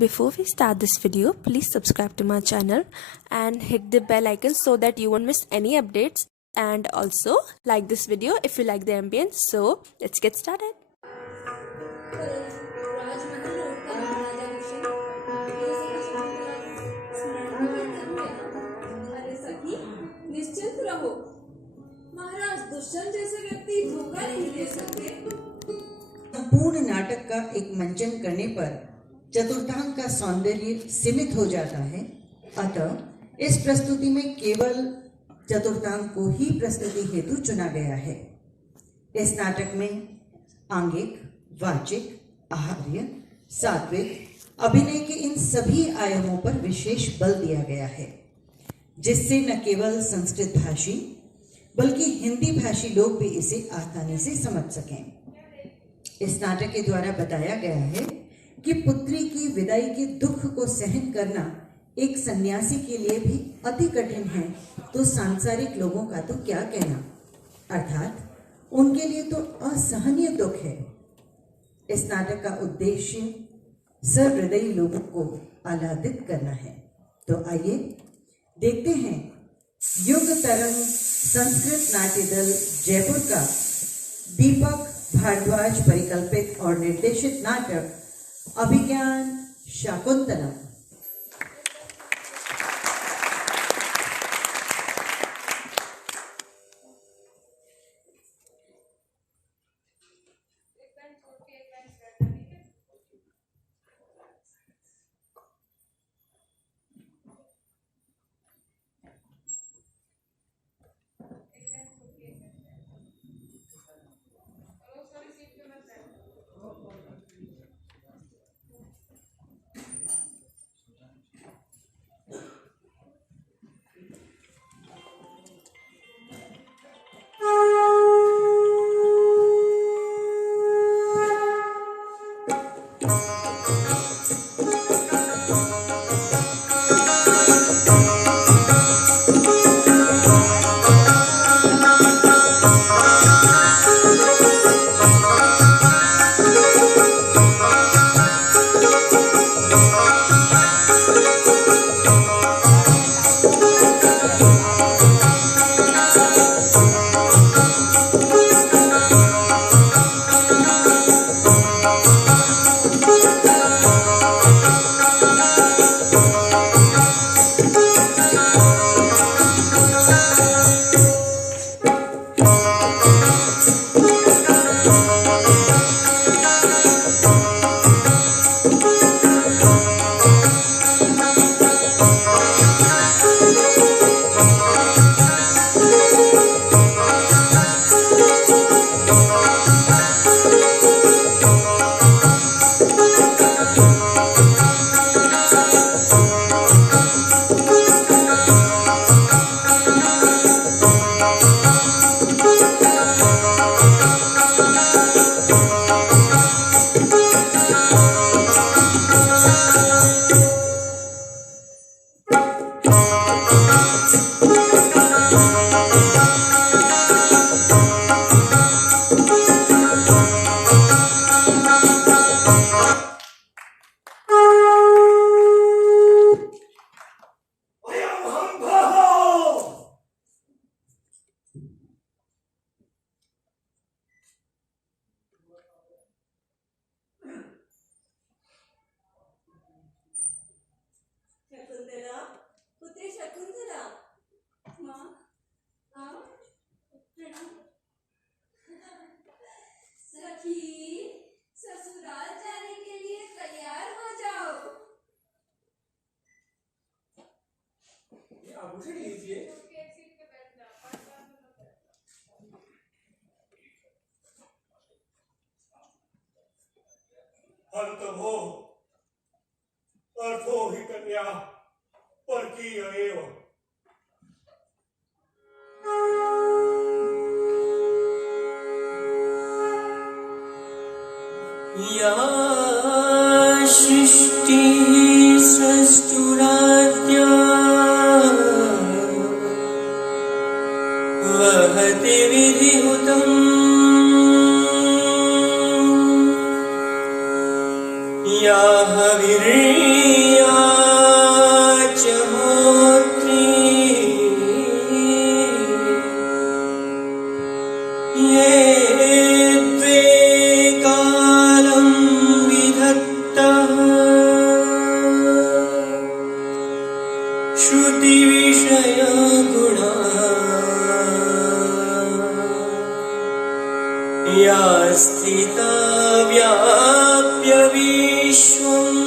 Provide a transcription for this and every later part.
Before we start this video, please subscribe to my channel and hit the bell icon so that you won't miss any updates, and also like this video if you like the ambience. So let's get started. निश्चिंत रहो, महाराज दुष्यंत जैसे व्यक्ति धोखा नहीं दे सकते। संपूर्ण नाटक का एक मंचन करने पर चतुर्थांग का सौंदर्य सीमित हो जाता है, अतः इस प्रस्तुति में केवल चतुर्थांग को ही प्रस्तुति हेतु चुना गया है। इस नाटक में आंगिक, वाचिक, आहार्य, सात्विक अभिनय के इन सभी आयामों पर विशेष बल दिया गया है, जिससे न केवल संस्कृत भाषी बल्कि हिंदी भाषी लोग भी इसे आसानी से समझ सकें। इस नाटक के द्वारा बताया गया है कि पुत्री की विदाई के दुख को सहन करना एक सन्यासी के लिए भी अति कठिन है, तो सांसारिक लोगों का तो क्या कहना, अर्थात उनके लिए तो असहनीय दुख है। इस नाटक का उद्देश्य सहृदयी लोगों को आह्लादित करना है। तो आइए देखते हैं युग तरंग संस्कृत नाट्य दल जयपुर का दीपक भारद्वाज परिकल्पित और निर्देशित नाटक अभिज्ञान शाकुंतलम। पुत्री शकुंतला, माँ आओ, प्रणाम। सखी, ससुराल जाने के लिए तैयार हो जाओ। ये आभूषण लीजिए। हंत भो अर्थो हि कन्या परकीय एव। या सृष्टि सृष्टुराद्या वहति विधिहुतम् या हविर् विषय गुणा या स्थिता व्याप्य विश्वम्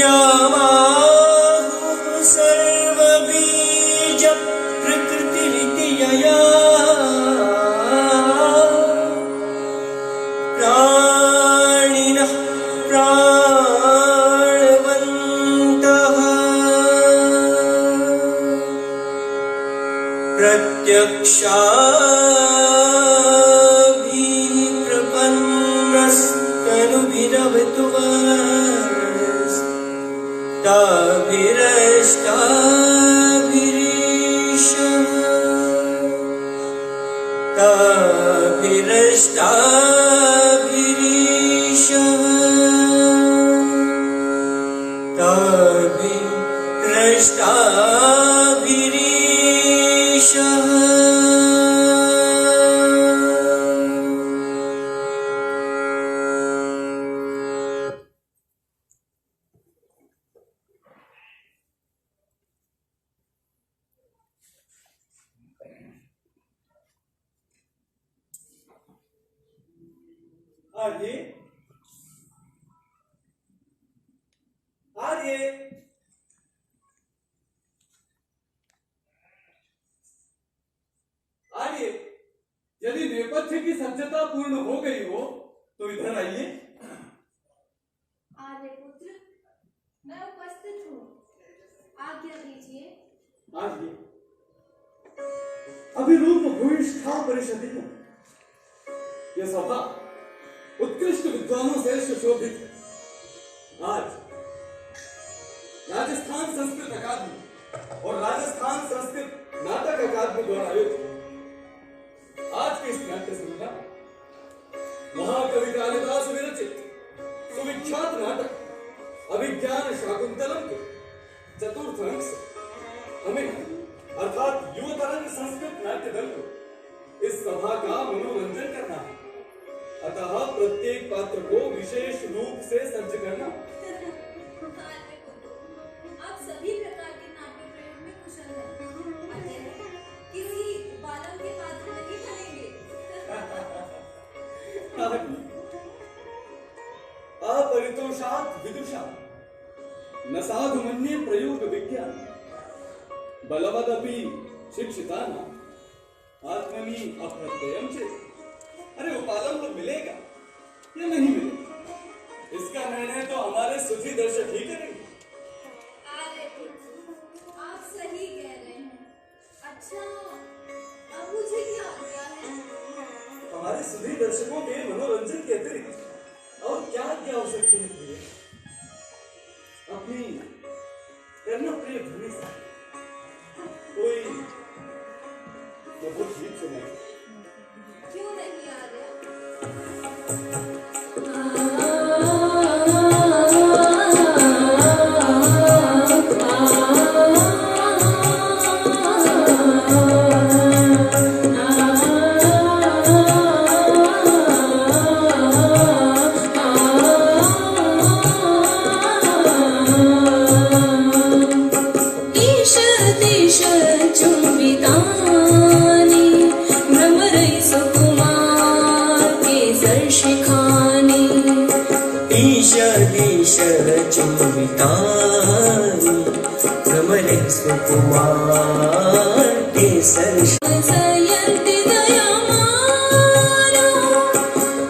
यामाहुः सर्वबीज प्रकृतिरिति यया प्राणिनः प्राणवन्तः प्रत्यक्षाभिः प्रपन्नस्तनुभिरवतु आर्ये आर्ये आर्ये यदि नेपथ्य की सज्जता पूर्ण हो गई हो तो इधर आइए। आर्यपुत्र, मैं उपस्थित हूँ, आज्ञा दीजिए। आर्ये अभिरूप भूयिष्ठा परिषदि यह सभा उत्कृष्ट विद्वानों से सुशोभित है। आज राजस्थान संस्कृत अकादमी और राजस्थान संस्कृत नाटक अकादमी द्वारा आयोजित आज के इस नाट्य संध्या महाकवि कालिदास विरचित सुविख्यात नाटक अभिज्ञान शाकुंतलम के चतुर्थ अंक से हमें अर्थात युवा तरंग संस्कृत नाट्य दल को इस सभा का मनोरंजन करना है। अतः प्रत्येक पात्र को विशेष रूप से सज्ज करना। आप सभी प्रकार के नाट्य प्रयोग में कुशल हैं। अतः किसी बालम के पात्र नहीं बनेंगे। अपरितोषात् विदुषा न साधु मन्ये प्रयोग विज्ञान बलवदपि शिक्षितानां आत्मनि अप्रत्ययम् चेत्। अरे उपालम तो मिलेगा या नहीं मिलेगा, इसका निर्णय तो हमारे सुधी दर्शक ही करेंगे। आप सही कह रहे हैं। अच्छा, अब मुझे क्या आज्ञा है? हमारे सुधी दर्शकों के मनोरंजन के अतिरिक्त और क्या क्या हो सकती है प्रिय? अपनी कर्णप्रिय ध्वनि से कोई मधुर गीत सुनाए। क्यों नहीं आ रहा? भ्रमरे सुकुमार केसर सयन्ति दयमानो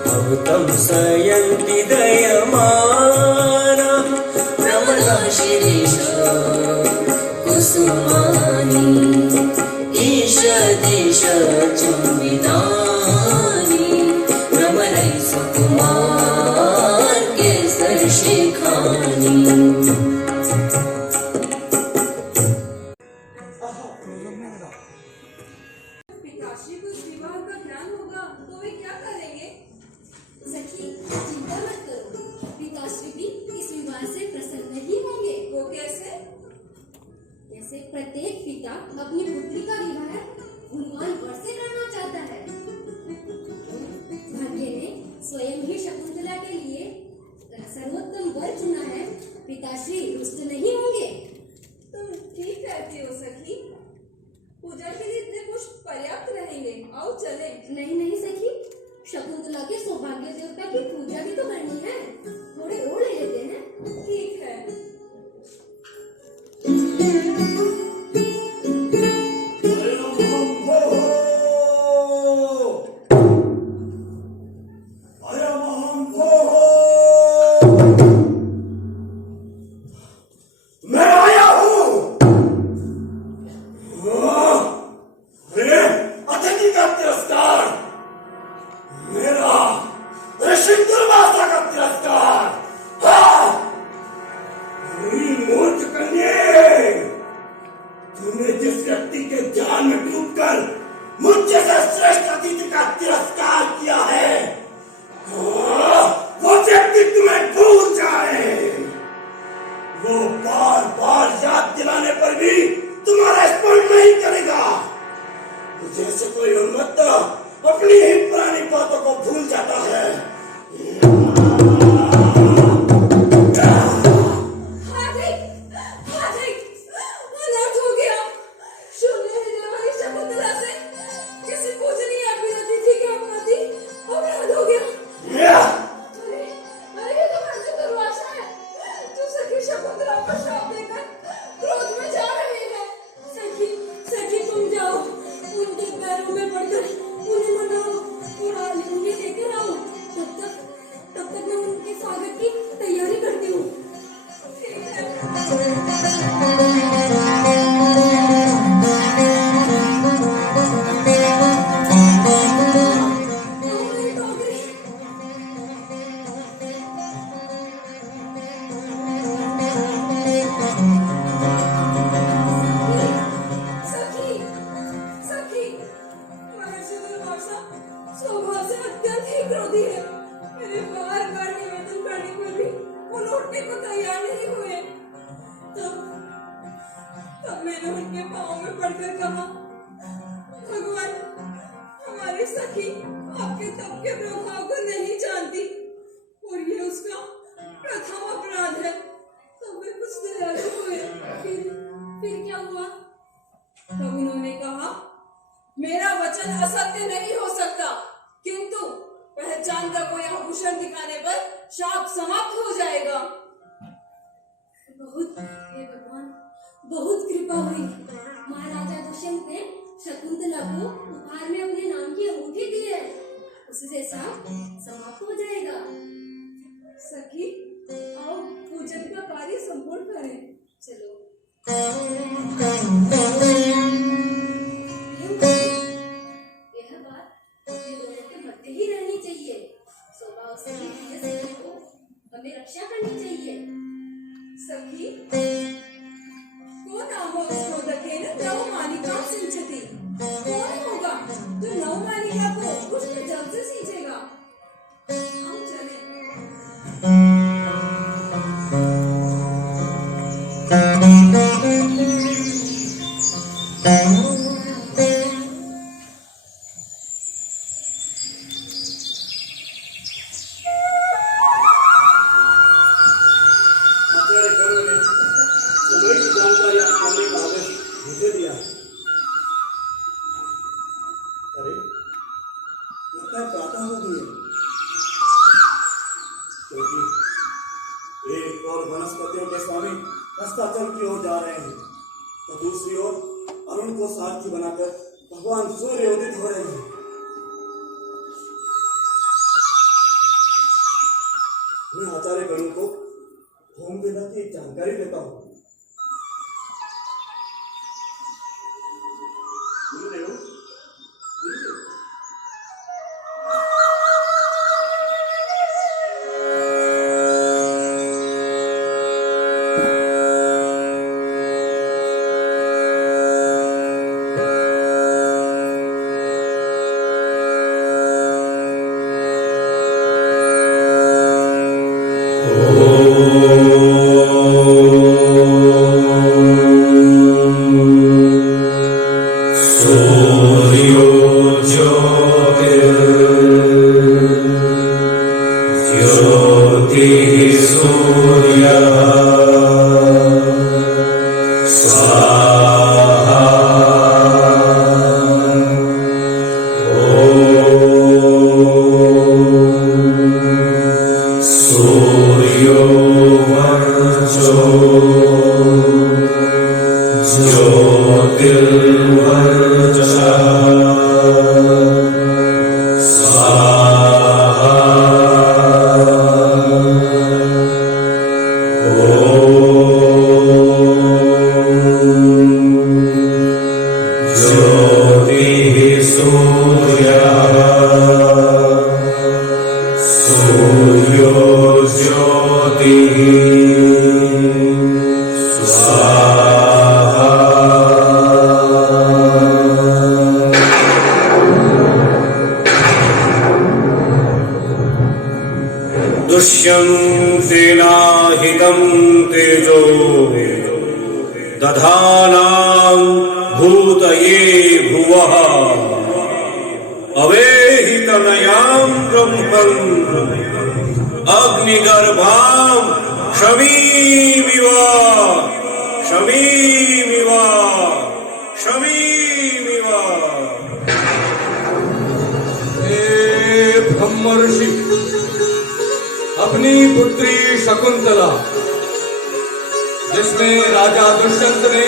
भवतं सयन्ति दयमाना प्रमदा शिरीष कुसुमानि ईश देश चुम्बितानि भ्रमरै सुकुमार केसर शिखानि। पिताश्री को इस विवाह का ज्ञान होगा तो वे क्या करेंगे? सखी, चिंता मत करो, पिताश्री भी इस विवाह से प्रसन्न ही होंगे। वो कैसे? जैसे प्रत्येक पिता अपनी पुत्री का विवाह गुणवान वर से करना चाहता है। भाग्य ने स्वयं ही शकुंतला के लिए सर्वोत्तम वर चुना है। पिताश्री रुष्ट नहीं होंगे। तुम ठीक कहती हो सखी। पूजा के लिए इतने पुष्प पर्याप्त रहेंगे। आओ चले। नहीं नहीं सखी, शकुंतला के सौभाग्य देवता की पूजा भी तो करनी है। थोड़े और ले लेते हैं। ठीक है। मैं आया हूँ। अरे अतिथि का तिरस्कार, मेरा ऋषि दुर्वासा का तिरस्कार। मूर्ख कन्ये, तूने जिस व्यक्ति के ध्यान में डूबकर मुझसे श्रेष्ठ अतिथि का तिरस्कार किया है, वो व्यक्ति तुम्हें भूल जाए। वो बार बार याद दिलाने पर भी तुम्हारा स्मरण नहीं करेगा। जैसे कोई उन्मत्त अपनी ही पुरानी बातों को भूल जाता है। अनर्थ हो गया। शून्य हृदय वाली शकुंतला से किसी पूजनीय अतिथि के अपराध हो गया। अरे ये तो मंजू दुर्वासा है, जो सखी शकुंतला को श्राप देकर क्रोध में जा रहे हैं। सखी तुम जाओ, उनके पैरों में पड़कर उन्हें मनाओ और आलिंगन लेकर आओ। तब तक मैं उनके स्वागत की तैयारी करती हूँ। ठीक है। स्वभाव से अत्यंत ही क्रोधी है। मेरे बार-बार निवेदन करने पर भी वो लौटने को तैयार नहीं हुए। तब मैंने उनके पाँव में पड़कर कहा, भगवान, हमारी सखी आपके तप के प्रभाव को नहीं जानती और ये उसका प्रथम अपराध है। तब वे कुछ दयालु हुए। फिर क्या हुआ? तब उन्होंने कहा, मेरा वचन असत्य नहीं हो सकता, किंतु पहचान का कोई आभूषण दिखाने पर शाप समाप्त हो जाएगा। हे भगवान, बहुत कृपा हुई। महाराजा दुष्यंत ने शकुंतला को उपहार में अपने नाम की अंगूठी दी है। उससे शाप समाप्त हो जाएगा। सखी, आओ पूजन का कार्य संपूर्ण करें। चलो। यह बात अपने दोनों के मध्य ही रहनी चाहिए। स्वभाव से ही प्रिय सखी को हमें रक्षा करनी चाहिए। सखी, को नामो स्रोदकेन नवमालिकां सिंचति। कौन होगा जो नवमालिका को पुष्ट जल से सींचेगा? हम चलें। जानकारी आप करने का आदेश मुझे दिया है। अरे लगता है प्रातः हो गई है, क्योंकि एक और वनस्पतियों के स्वामी अस्ताचल की ओर जा रहे हैं, तो दूसरी ओर अरुण को सारथी बनाकर भगवान सूर्य उदित हो रहे हैं। मैं आचार्य गणों को होम वेदा की जानकारी देता हूँ। गुरुदेव, ज्योति ज्योतिः सूर्यः स्वाहा सूर्यो वर्चो ज्योतिर्वर्चः स्वाहा ज्योतिः सूर्यः सूर्यो ज्योतिः स्वाहा दुष्यन्ते नाहितं तेजो दधानां भूतये भुवः अवेहितनयां ब्रह्मन् अग्निगर्भां शमीमिव शमीमिव शमीमिव। हे ब्रह्मर्षि, अपनी पुत्री शकुंतला जिसमें राजा दुष्यंत ने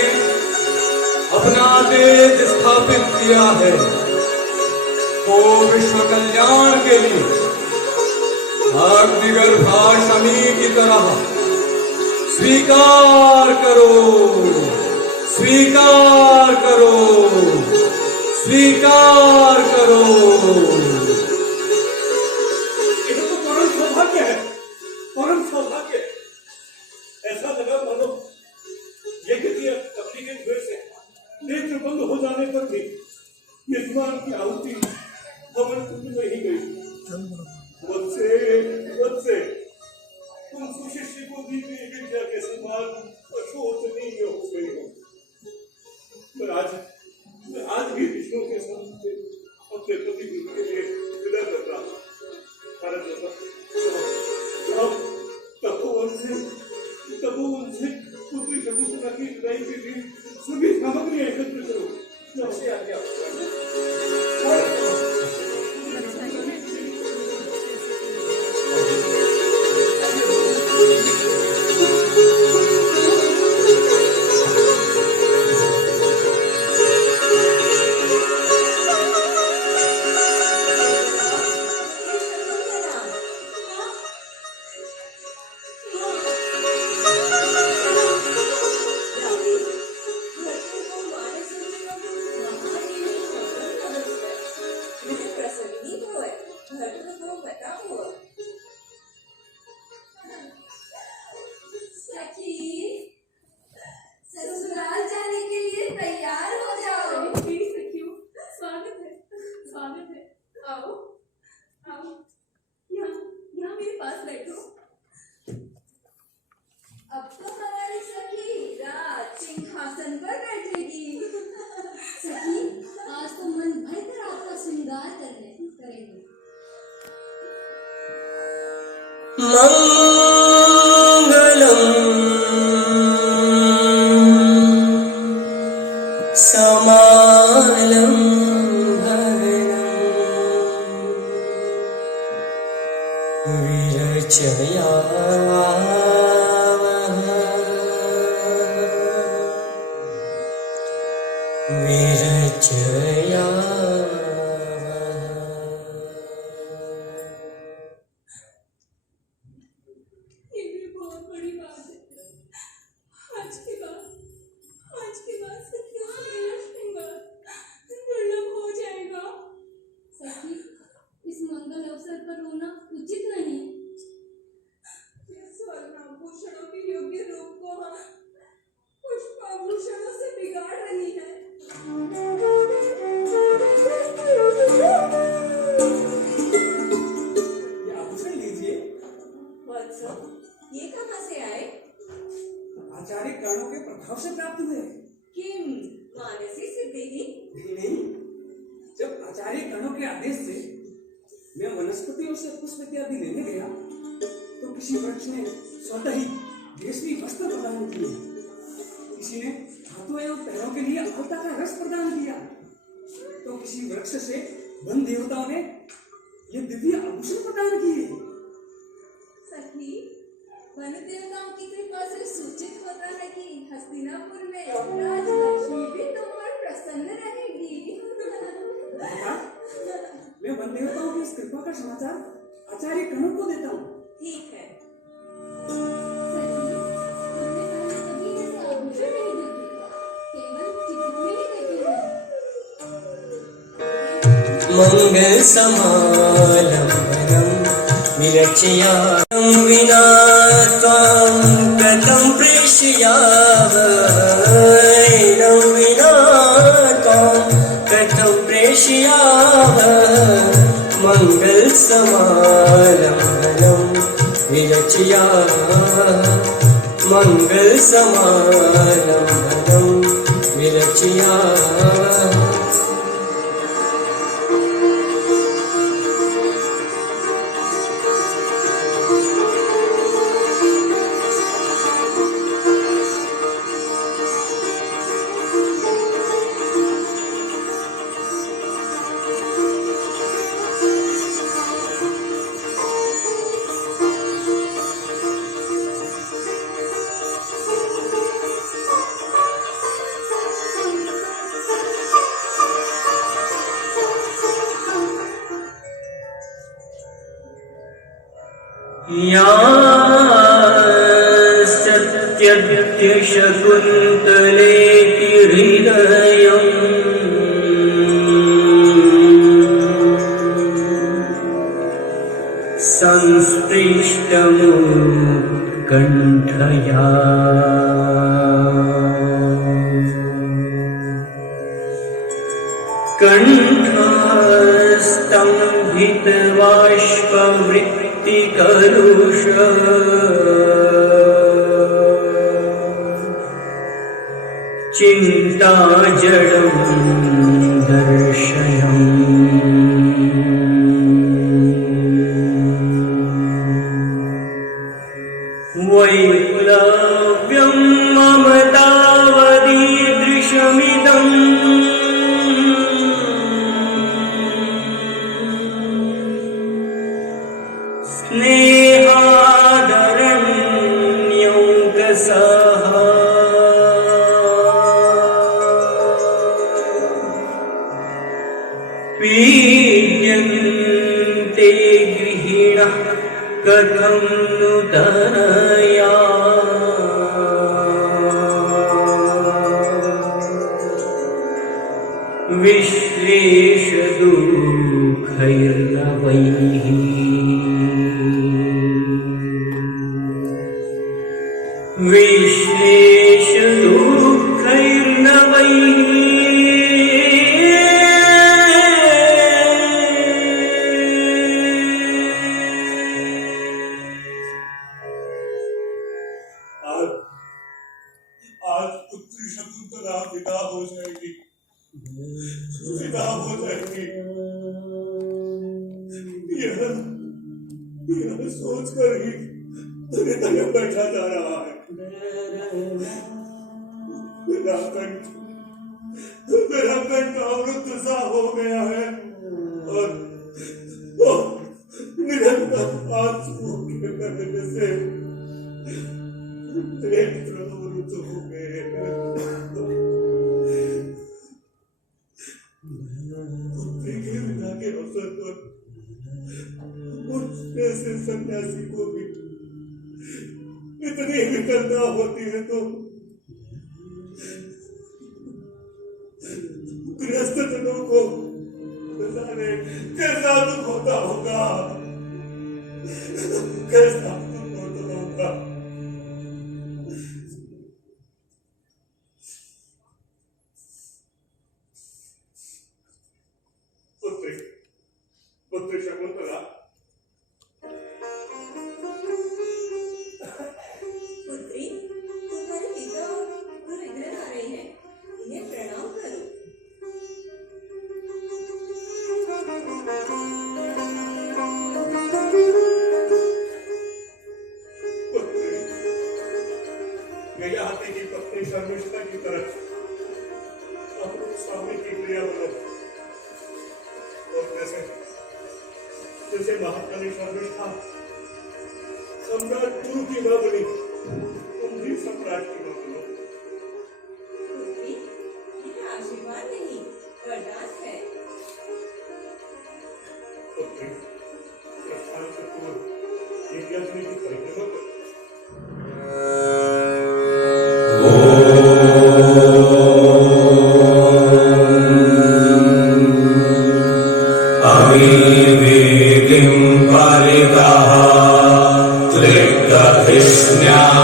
अपना तेज स्थापित किया है, तो विश्व कल्याण के लिए अग्निगर्भा शमी की तरह स्वीकार करो, स्वीकार करो, स्वीकार करो। यह तो परम सौभाग्य है, परम सौभाग्य। ऐसा लगा मानो यज्ञ की अग्नि के धुएं से नेत्र बंद हो जाने पर भी यजमान की आहुति हवन कुंड में ही गई। वत्से, वत्से, तुम सुशिष्य को दी गई विद्या के समान अशोचनीय हो गई हो। मैं आज भी विष्णु के सामने अपने पति के लिए विदा कर रहा हूँ। तपोवन से पुत्री शकुंतला की विदाई के लिए सभी सामग्री एकत्र करो। से आज्ञा मंगलम समालम विरचया विरचया। आचार्य कर्णों के प्रभाव से प्राप्त हुए। किम मानसी सिद्धि? नहीं, जब आचार्य कर्णों के आदेश से मैं वनस्पतियों से पुष्प इत्यादि लेने गया तो किसी वृक्ष ने स्वतः ही रेशमी वस्त्र प्रदान किए, किसी ने हाथों एवं पैरों के लिए अलता का रस प्रदान किया, तो किसी वृक्ष से वन देवताओं ने ये दिव्य आभूषण प्रदान किए। सखी, वन देवताओं की कृपा से सूचित होता है कि हस्तिनापुर में राजलक्ष्मी भी तुम पर प्रसन्न रहेगी। मैं वन देवताओं की इस कृपा का समाचार आचार्य कनक को देता हूँ। ठीक है। हमने पहले कभी ऐसे आभूषण नहीं देखे, केवल चित्रों में ही देखे हैं। मंगल समालंबनम विरचयामि विना त्वां कथं प्रेष्यामि विना त्वां कथं प्रेष्यामि मंगल समालंबनम विरचयामि मंगल समालंबनम विरचयामि। सत्यद्य शकुन्तलेति हृदयम् संस्पृष्टमुत्कण्ठया कण्ठस्तम्भितबाष्पवृत्तिकलुष चिन्ताजडं दर्शयम्। वैप्लव्यं ममतावदीदृशमिदम् स्नेहादरण्यौकसः पीड्यन्ते गृहिणः कथं नु तनया विश्वेशदुःखैर्नवैः आज पुत्री शकुंतला विदा हो जाएगी, विदा हो जाएगी। यह सोच कर ही हृदय बैठा जा रहा है। मेरा कंठ अमृत सा हो गया है और निरंतर आंसू के बहने से नेत्र अमृत हो गए। पुत्री के विदा के अवसर पर मुझ जैसे सन्यासी को भी इतनी विकलता होती है तो गृहस्थ जनों को कैसा दुख होता होगा, कैसा दुख होता होगा। पुत्री शकुंतला, पुत्री, तुम्हारे पिता और इधर आ रहे हैं, इन्हें प्रणाम करो। अपनी शर्मिष्ठा की तरह अपने स्वामी की क्रिया बनो। और जैसे महात्मा ने शर्मिष्ठा सम्राट गुरु की मां बनी, तुम भी सम्राट की मां बनो। यह आशीर्वाद नहीं, वरदान है। प्रस्थान से पूर्व एक यज्ञ की परिक्रमा कर। अविवेकिं परितः त्रिग्रधिष्ण्याः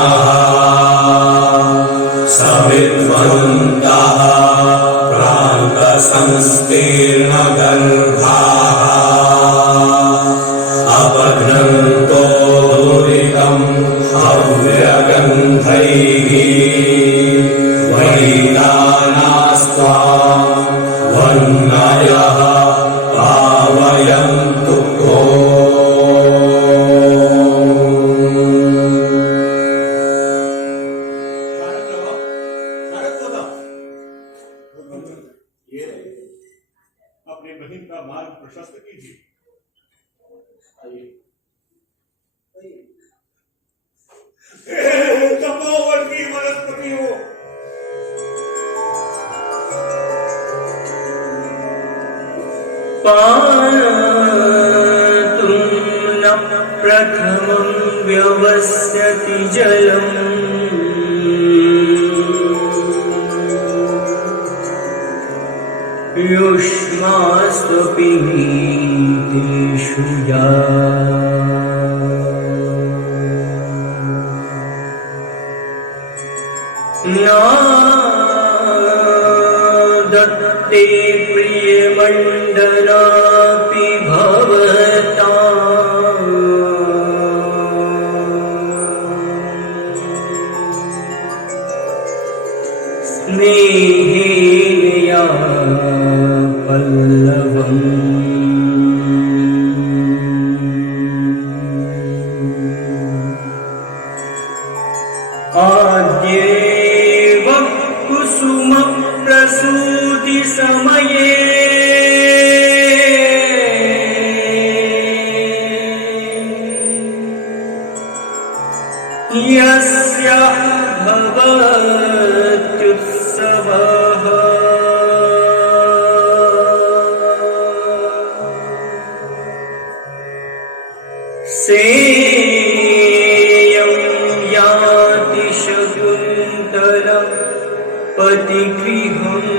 सविद्वन्तः प्रान्तसंस्तीर्णगर्भाः अपघ्नन्तो दूरितं हव्यगन्धैः वैदानास्त्वां वह्नयः पावयन्तु अपने बहन का मार्ग प्रशस्त कीजिए। तपोवन की वनस्पति हो, पातुं न प्रथमं व्यवस्यति जलम् युष्मास्त्वपि तेषु या दत्ते प्रियमण्डलापि भवता स्नेहेन या पल्लवम् आद्येव कुसुमप्रसूति समये यस्याः भवत्युत्सवः सेयं याति शकुन्तला पतिगृहम्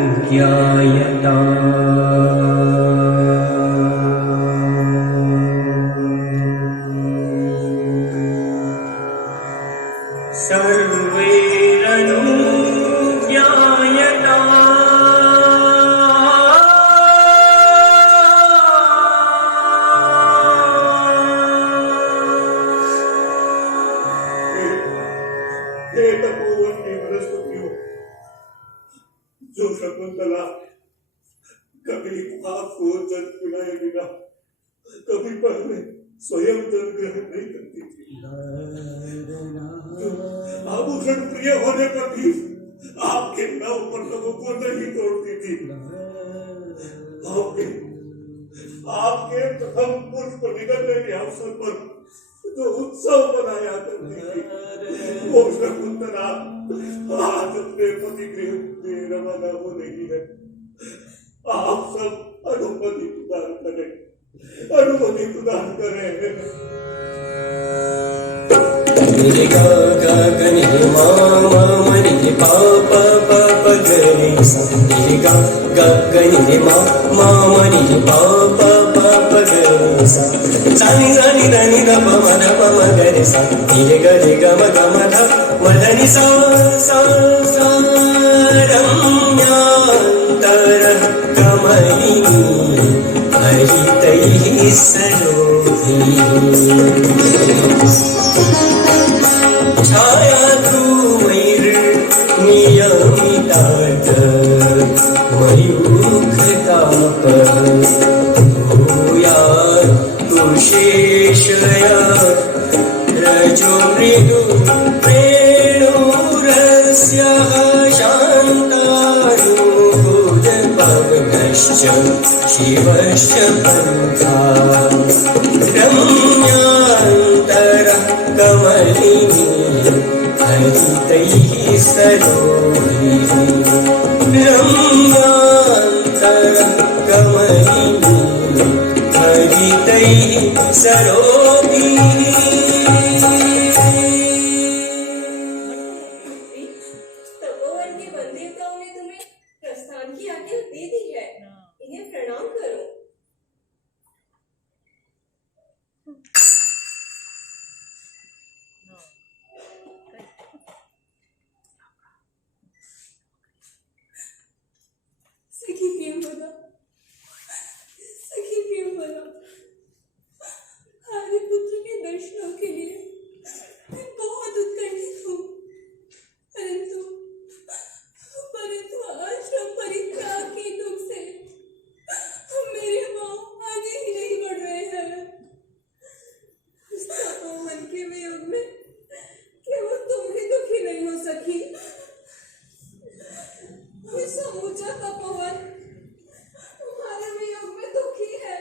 सर्वैरनुज्ञायता सर्वैरनुज्ञायता हे तपोवन की वनस्पति हो, जो शकुंतला कभी आपको जल पिलाए बिना कभी पहले स्वयं जल ग्रहण नहीं करती थी, आभूषण प्रिय होने पर भी आपके नव पल्लवों को नहीं तोड़ती थी, आपके प्रथम पुष्प निकलने के अवसर पर जो उत्सव मनाया करती थी, वो शकुंतला आज अपने पति गृह में रवाना हो रही है। आप सब अनुमति प्रदान करें, अनुमति प्रदान करें। रे गा गा ग नि मा मा म नि पा पा पा प ग रे सा रे गा गा ग नि मा मा म नि पा पा पा प ग रे सा सा नि ध प म ध प म ग रे सा रे ग म ग म ध म ध नि सा सा सा रम्यान्तर कमलिनी हरितैः सरोभिः छाया धूमैर्नियमितात् मयूखतापः शान्तानुकूलपवनश्च शिवश्च पन्था रम्यान्तरः कमलिनी हरितैः सरोभिः रम्यान्तरः कमलिनी हरितैः सरोभिः। तपोवन के वन देवताओं ने तुम्हें प्रस्थान की आज्ञा दे दी है, इन्हें प्रणाम करो। सखी प्रियंवदा, सखी प्रियंवदा, आर्य पुत्र के दर्शनों के लिए मैं बहुत उत्कंठित हूँ, परंतु आश्रम परित्याग के दुख से मेरे पाँव आगे ही नहीं बढ़ रहे हैं। इस तपोवन के वियोग में केवल तुम ही दुखी नहीं हो सकी, समूचा तपोवन तुम्हारे वियोग में दुखी है।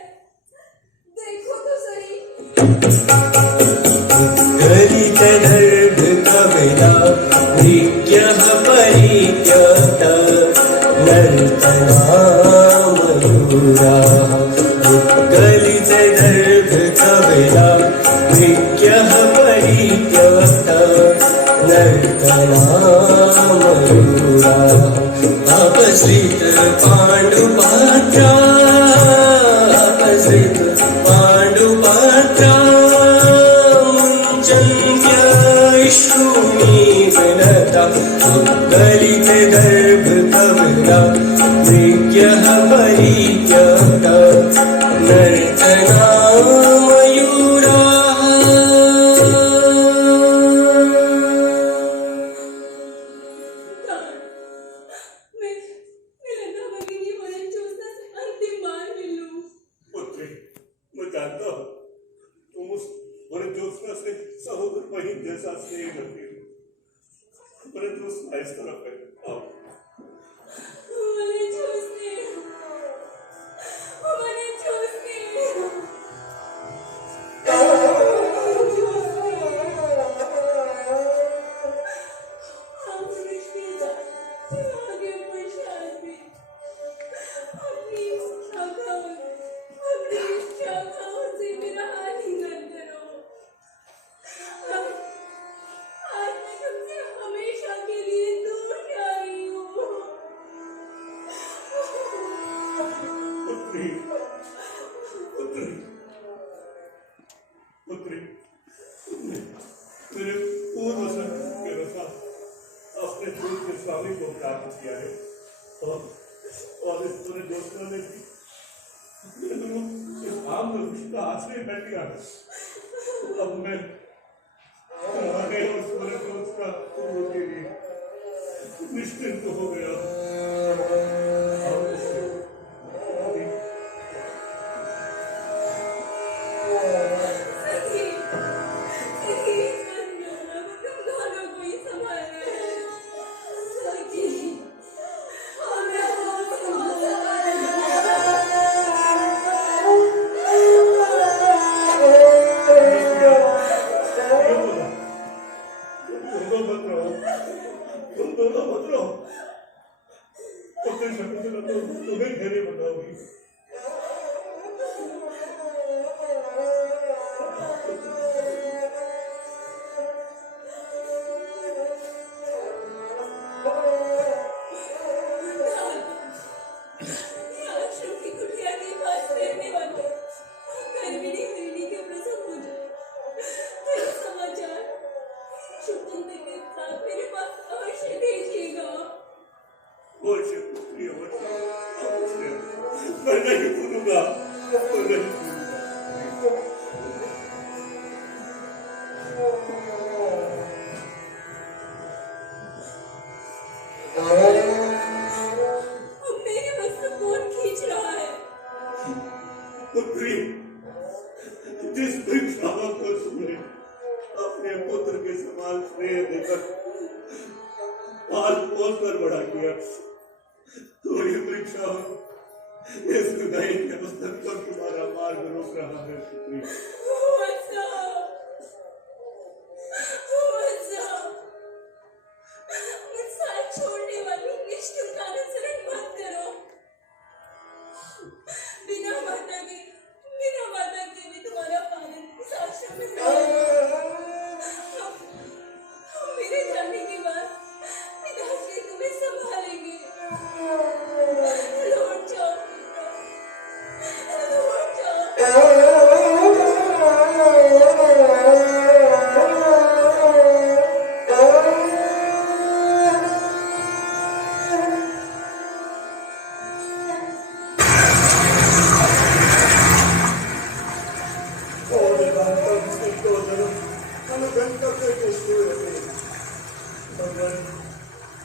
देखो तो सही। गलितदर्भ कविता विज्ञः परित्यक्त नर्तनामयूराः गलितदर्भ कविता विज्ञः परित्यक्त नर्तनामयूराः अपसृत पाण्डुपात्रा अपसृत पाण्डुपात्रा मुञ्चन्त्यश्रुमीवनता गलितदर्भ कविता विज्ञः परित्यक्त नर्तनामयूराः। मैं लता भगिनी वरन ज्योत्स्ना से अंतिम बार मिल लूं। पुत्री, मैं जानता हूँ तुम उस वरन ज्योत्स्ना से सहोदर बहन जैसा स्नेह करती हो, परंतु उसका इस तरफ है। आओ। वरन ज्योत्स्ने, वरन ज्योत्स्ने। हम रिश्तेदार आगे परेशान भी अपनी शाखाओं से मेरा आलिंगन करो। आज मैं तुमसे हमेशा के लिए दूर जा रही हूँ। पुत्री, पुत्री, पुत्री, मेरे पूर्व संकल्प के अनुसार अपने दूध के स्वामी को प्राप्त किया है और इस पूरे ज्योत्स्ना ने भी इस आम वृक्ष का आश्रय बैठ गया है। अब मैं तुम्हारे और सूर्य ज्योत्स्ना के लिए निश्चिंत हो गया। सखी, सखी, तुम दोनों को ही संभालना है। सखी, हमें बहुत संभालना है। तुम दोनों मत रहो। अपने शकुंतला तो तुम्हें धैर्य बताओगी। आश्रम की कुटिया के पास रहने वाले गर्भिणी हरिणी के प्रसव हो जाए, मेरा समाचार शकुंतला के साथ मेरे पास अवश्य भेजिएगा। अवश्य पुत्री, अवश्य। मैं नहीं भूलूंगा, मैं नहीं भूलूंगा। अब मेरे वस्त्र कौन खींच रहा है? पुत्री, जिस भिक्षावक को तुमने अपने पुत्र के समान स्नेह देकर पाल पोस कर बड़ा किया। थोड़ी परीक्षा हो, इस खुदाई के पुस्तक को तुम्हारा मार्ग रोक रहा है। छोड़ने वाली निष्ठुर अनुसरण मत करो। बिना माता के भी तुम्हारा पालन इस आश्रम में मेरे जाने के बाद पिताश्री तुम्हें संभालेंगे। लौट जाओ, लौट जाओ।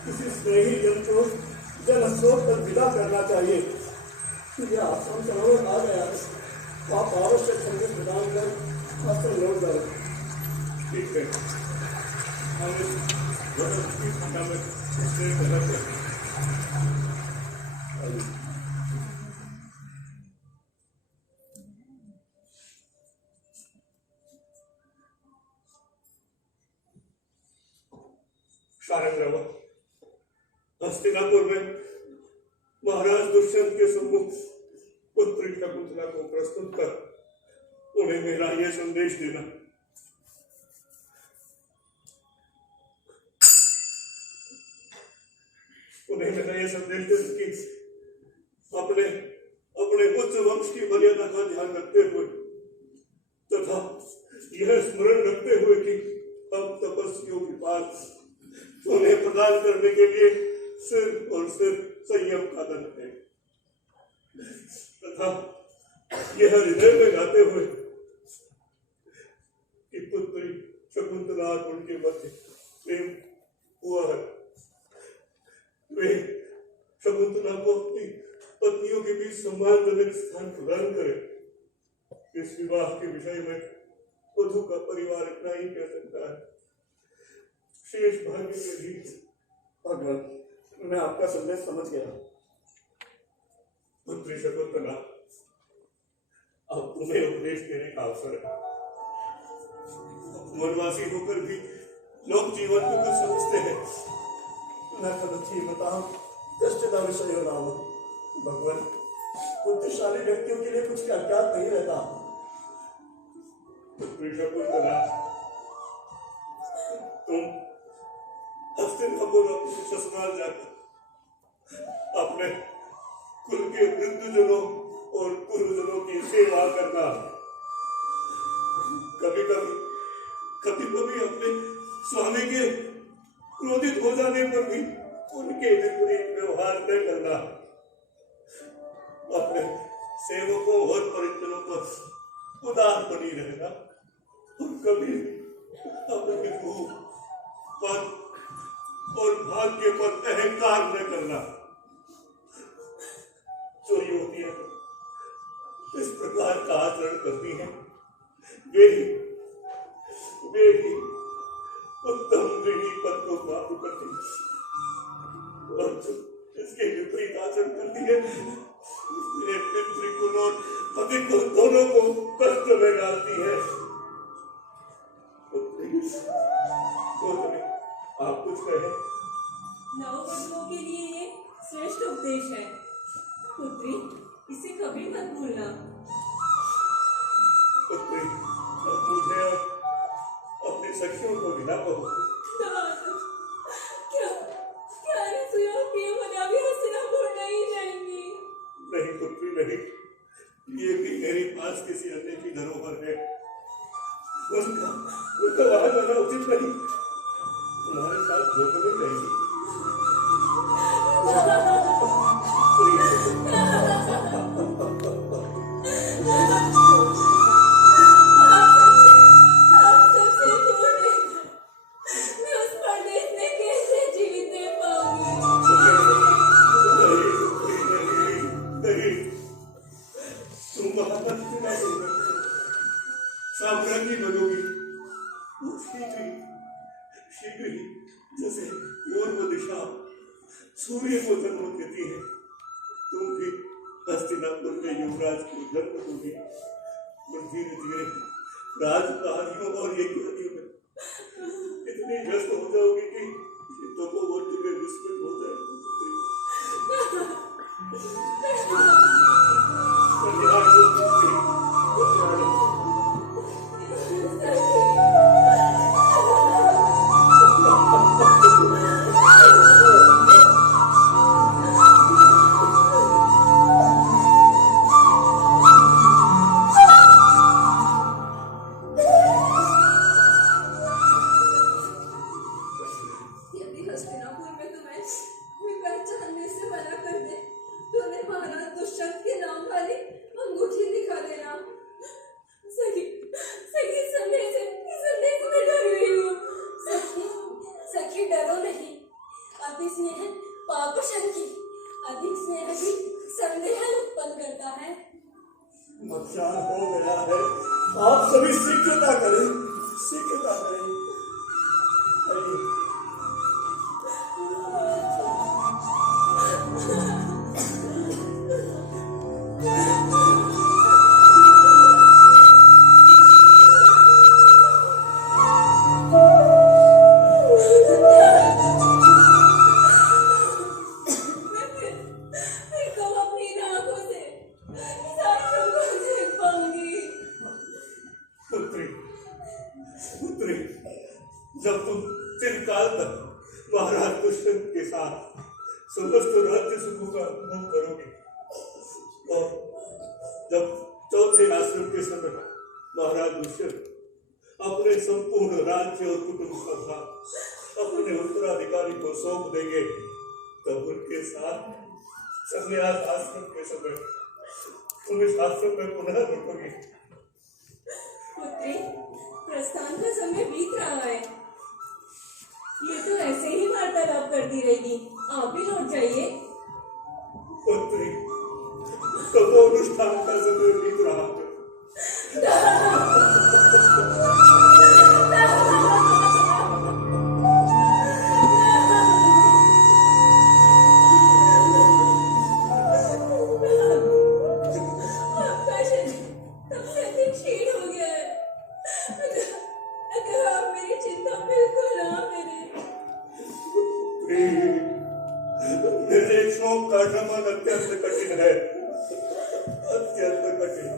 किसी स्नेही जन को जन स्रोत तक विदा करना चाहिए। यह आश्रम सरोवर आ गया, आप आवश्यक संदेश प्रदान कर आश्रम लौट जाओ। ठीक है, हम इस भवन की घटना में स्नेह करते हैं। शारंग, हस्तिनापुर में महाराज दुष्यंत के सम्मुख पुत्री शकुंतला को प्रस्तुत कर उन्हें मेरा यह संदेश देना। उन्हें मेरा यह संदेश देना कि अपने उच्च वंश की मर्यादा का ध्यान रखते हुए तथा यह स्मरण रखते हुए कि हम तपस्वियों के पास उन्हें प्रदान करने के लिए सिर्फ और सिर्फ संयम का धन है, तथा यह हृदय में लाते हुए कि पुत्री शकुंतला और उनके मध्य प्रेम हुआ है, वे शकुंतला को अपनी पत्नियों के बीच सम्मानजनक स्थान प्रदान करें। इस विवाह के विषय में वधू का परिवार इतना ही कह सकता है। शेष भाग्य के भी भगवान, मैं आपका संदेश समझ गया। पुत्री शकुंतला, अब तुम्हें उपदेश देने का अवसर है। वनवासी होकर भी लोग जीवन को कुछ समझते हैं। मैं खलुची बताऊं, कष्टदा विषय राम। भगवान, बुद्धिशाली व्यक्तियों के लिए कुछ अज्ञात नहीं रहता। पुत्री शकुंतला, तुम हस्तिनापुर अपने ससुराल जाकर अपने कुल के वृद्धजनों और पूर्वजनों की सेवा करना। कभी कभी अपने स्वामी के क्रोधित हो जाने पर भी उनके विपरीत व्यवहार न करना। अपने सेवकों और परिजनों पर उदार बनी रहना और कभी अपने भूख पद और भाग्य पर अहंकार न करना। जो युवतियां इस प्रकार का आचरण करती हैं, वे ही उत्तम गृहिणी पद को प्राप्त करती हैं, और जो इसके विपरीत आचरण करती है, वे पितृकुल और पतिकुल दोनों को कष्ट में डालती है। आप कुछ कहें? नववधुओं के लिए ये श्रेष्ठ उपदेश है। पुत्री, इसे कभी मत भूलना। पुत्री, अब मुझे अपनी सखियों को विदा करो। क्या अनसुया और प्रियमना भी हस्तिनापुर नहीं जाएंगी? नहीं पुत्री, नहीं। ये भी मेरे पास किसी अन्य की धरोहर है। उनका वहां जाना उचित नहीं। तुम्हारे साथ धोखा नहीं रहेगी। साम्राज्ञी बनोगी शीघ्र ही, जैसे पूर्व दिशा सूर्य को जन्म देती है, तुम भी हस्तिनापुर में युवराज को जन्म दोगी और धीरे धीरे राज कहानियों और ये कहानियों में इतनी व्यस्त हो जाओगी कि तो वो तुम्हें विस्मृत हो जाएगा। यदि हस्तिनापुर में तुम्हें कोई पहचानने से मना कर दे तो उन्हें महाराज दुष्यंत के नाम वाली अंगूठी दिखा देना। सखी सखी संदेश में डर गई हूँ। सखी डरो नहीं, अति स्नेह पाप शंकी, अधिक स्नेह भी संदेह उत्पन्न करता है। मध्याह्न हो गया है, आप सभी शीघ्रता करें, शीघ्रता करें। आइए। मैं कब अपनी आंखों से इस आंसू को देख पाऊंगी? पुत्री, पुत्री, जब तुम चिरकाल तक महाराज दुष्यंत के साथ समस्त राज्य सुखों का अनुभव करोगे और जब चौथे आश्रम के समय महाराज दुष्यंत अपने संपूर्ण राज्य और कुटुंब का भार अपने उत्तराधिकारी को सौंप देंगे, तब उनके साथ संन्यास आश्रम के समय तुम इस आश्रम में पुनः लौटोगे। पुत्री, प्रस्थान का समय बीत रहा है, ये तो ऐसे ही वार्तालाप करती रहेगी। आप ही लौट जाइए। पुत्री, तो वो अनुष्ठान का समय बीत रहा है। आपका शरीर तब से अधिक क्षीण हो गया है। अगर आप मेरी चिंता बिल्कुल ना करें। निर्देशों का शमन अत्यंत कठिन है, अत्यंत कठिन।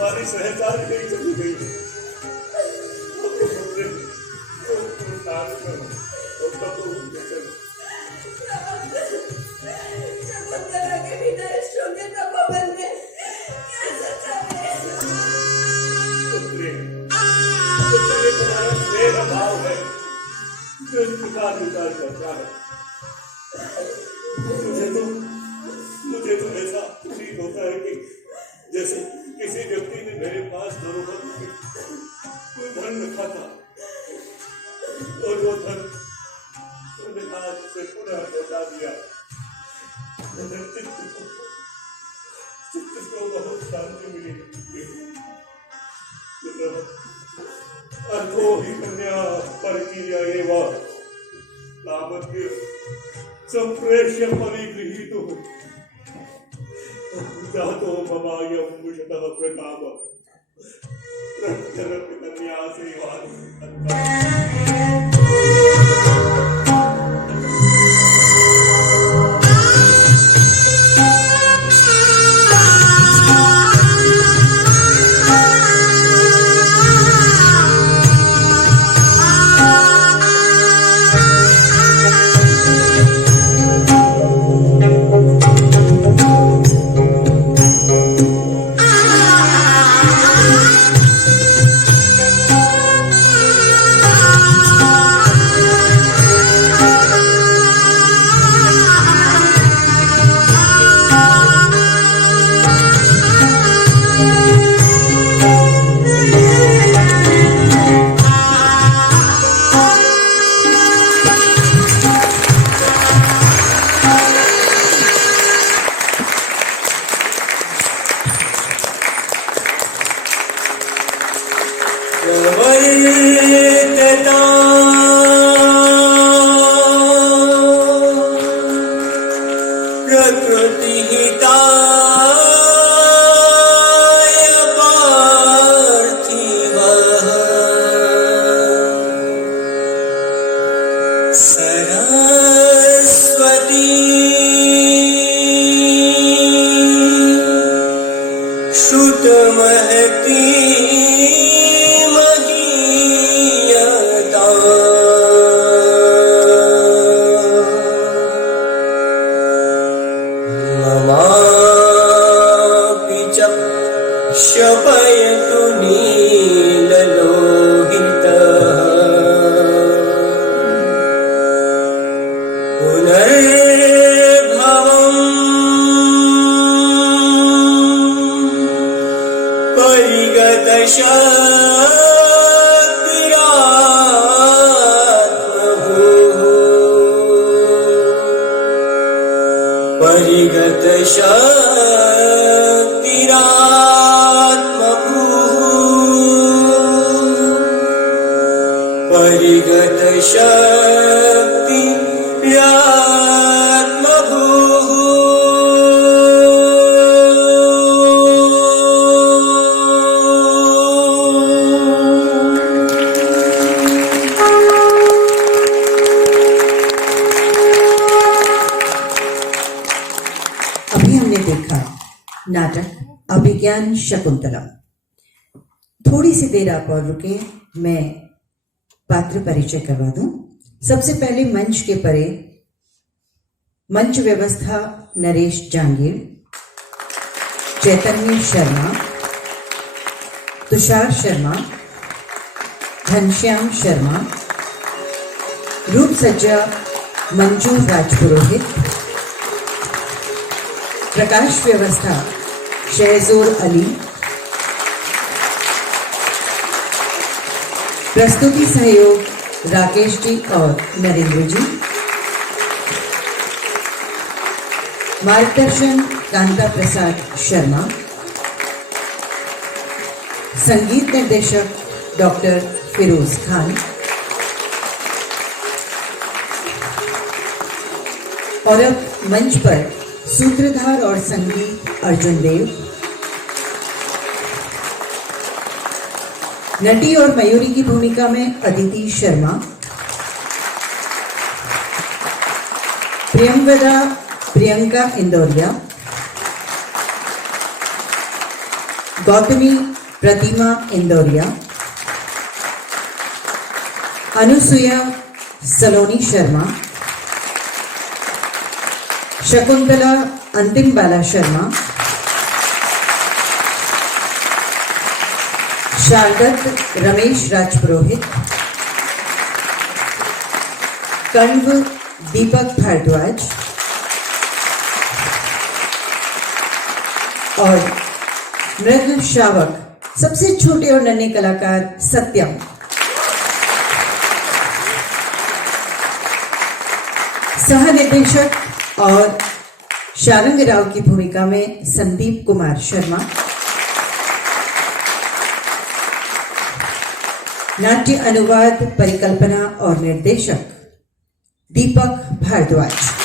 हमारी सहकारी नहीं चली गई। शकुंतला के बिना इस शून्य तपोवन में कैसे चले? पुत्री, पुत्री तुम्हारा स्नेह भाव है जो इस प्रकार विचार करता है। मुझे तो चित्त को बहुत शांति मिली। अर्थो ही कन्या परिकीर्य एवं तावद्य संप्रेष्य परिगृहीतो जातो ममायं विशतः प्रताप प्रत्यरपि कन्या सेवा। परिगत अभी हमने देखा नाटक अभिज्ञान शकुंतला। थोड़ी सी देर आप और रुके, मैं पात्र परिचय करवा दूं। सबसे पहले मंच के परे मंच व्यवस्था नरेश जांगीर, चैतन्य शर्मा, तुषार शर्मा, घनश्याम शर्मा, रूप सज्जा मंजू राजपुरोहित, प्रकाश व्यवस्था शहजोर अली, प्रस्तुति सहयोग राकेश जी और नरेंद्र जी, मार्गदर्शन कांता प्रसाद शर्मा, संगीत निर्देशक डॉक्टर फिरोज खान और अब मंच पर सूत्रधार और संगीत अर्जुन देव, नटी और मयूरी की भूमिका में अदिति शर्मा, प्रियंवदा प्रियंका इंदौरिया, गौतमी प्रतिमा इंदौरिया, अनुसुया सलोनी शर्मा, शकुंतला अंतिम बाला शर्मा, शारदत्त रमेश राजपुरोहित, कण्व दीपक भारद्वाज और मृग श्रावक सबसे छोटे और नन्हे कलाकार सत्यम। सह निर्देशक और शारंग राव की भूमिका में संदीप कुमार शर्मा, नाट्य अनुवाद, परिकल्पना और निर्देशक दीपक भारद्वाज।